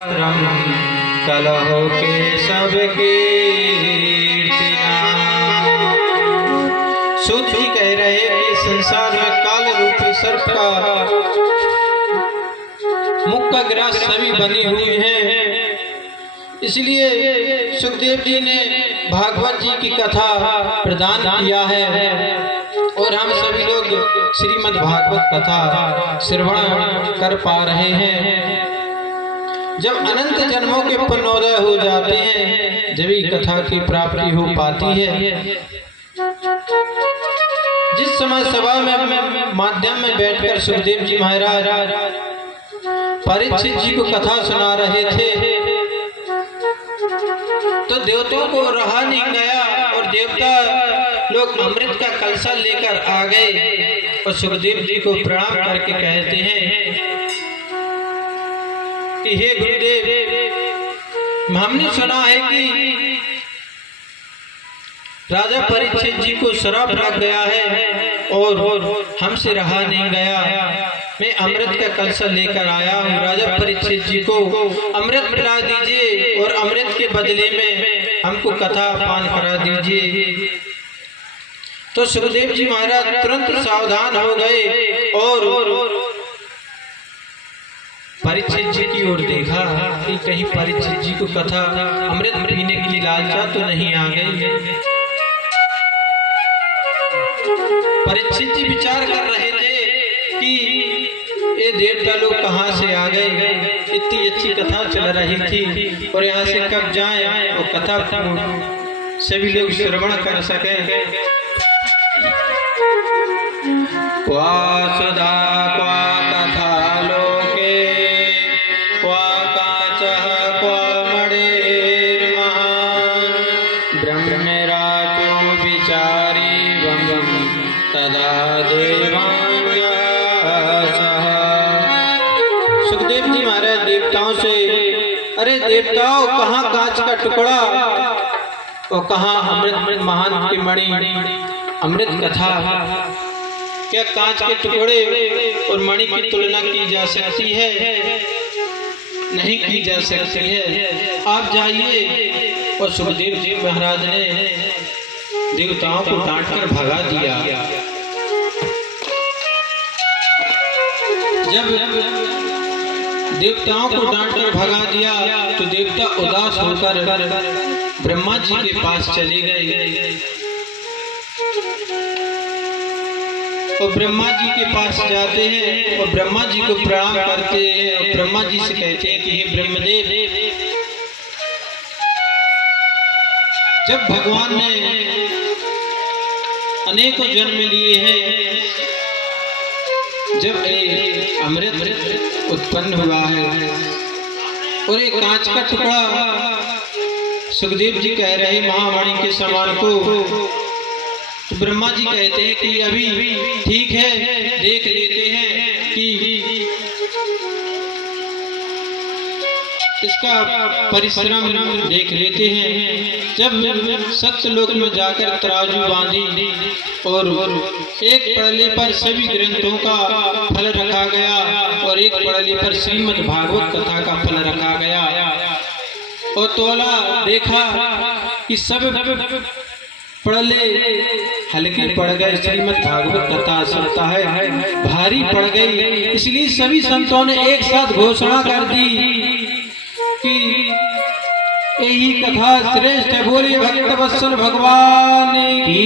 कलहो के सब कीर्तिना। सूत जी कह रहे कि संसार में काल रूपी सर्प का मुख का ग्रास सभी बनी हुई है। इसलिए सुखदेव जी ने भागवत जी की कथा प्रदान किया है और हम सभी लोग श्रीमद् भागवत कथा श्रवण कर पा रहे हैं। जब अनंत जन्मों के पुण्योदय हो जाते हैं जब कथा की प्राप्ति हो पाती है। जिस समय सभा में माध्यम में बैठकर सुखदेव जी महाराज परीक्षित जी को कथा सुना रहे थे तो देवताओं को रहा नहीं गया और देवता लोग अमृत का कलशा लेकर आ गए और सुखदेव जी को प्रणाम करके कहते हैं कि हे गुरुदेव, हमने सुना है कि राजा परीक्षित जी को श्राप लग गया है और हमसे रहा नहीं गया। मैं अमृत का कलशा लेकर आया हूँ, राजा परीक्षित जी को अमृत पिला दीजिए और अमृत के बदले में हमको कथा पान करा दीजिए। तो सुखदेव जी महाराज तुरंत सावधान हो गए और परीक्षित जी की ओर देखा कि कहीं परीक्षित जी को कथा अमृत पीने की लालसा तो नहीं आ गई। परीक्षित जी विचार कर रहे थे कि ये देवता लोग कहाँ से आ गए, इतनी अच्छी कथा चल रही थी और यहाँ से कब जाएं और कथा सभी लोग श्रवण कर सके। क्वा सदा क्वा कथा लोके क्वा काचः क्वा मणिर्महान् ब्रह्मराजो विचारी वं तदा देवान्यासः। सुखदेव जी महाराज देवताओं से, अरे देवताओं, कहाँ कांच का टुकड़ा और कहाँ अमृत महान की मणि अमृत कथा। क्या कांच के टुकड़े और मणि की तुलना की जा सकती है? नहीं की जा सकती है। आप जाइए। और सुखदेव जी महाराज ने देवताओं को डांटकर भगा दिया। जब देवताओं को डांटकर भगा दिया तो देवता उदास होकर ब्रह्मा जी के पास चले गए और ब्रह्मा जी के पास जाते हैं और ब्रह्मा जी को प्रणाम करते हैं और ब्रह्मा जी से कहते हैं कि हे ब्रह्मदेव, जब भगवान ने अनेकों जन्म लिए हैं, जब अमृत उत्पन्न हुआ है और एक कांच का टुकड़ा सुखदेव जी कह रहे महामणि के समान को, तो ब्रह्मा जी कहते हैं कि अभी ठीक है, देख लेते हैं कि इसका परिश्रम देख लेते हैं। जब सत्यलोक में जाकर तराजू बांधी और एक पड़ले पर सभी ग्रंथों का फल रखा गया और एक पड़ले पर श्रीमद् भागवत कथा का फल रखा गया और तोला देखा कि सब पड़ले हल्के पड़ गए। श्रीमद् भागवत कथा सकता है भारी पड़ गई। इसलिए सभी संतों ने एक साथ घोषणा कर दी कि यही कथा श्रेष्ठ है। बोलिए भक्तवत्सल भगवान की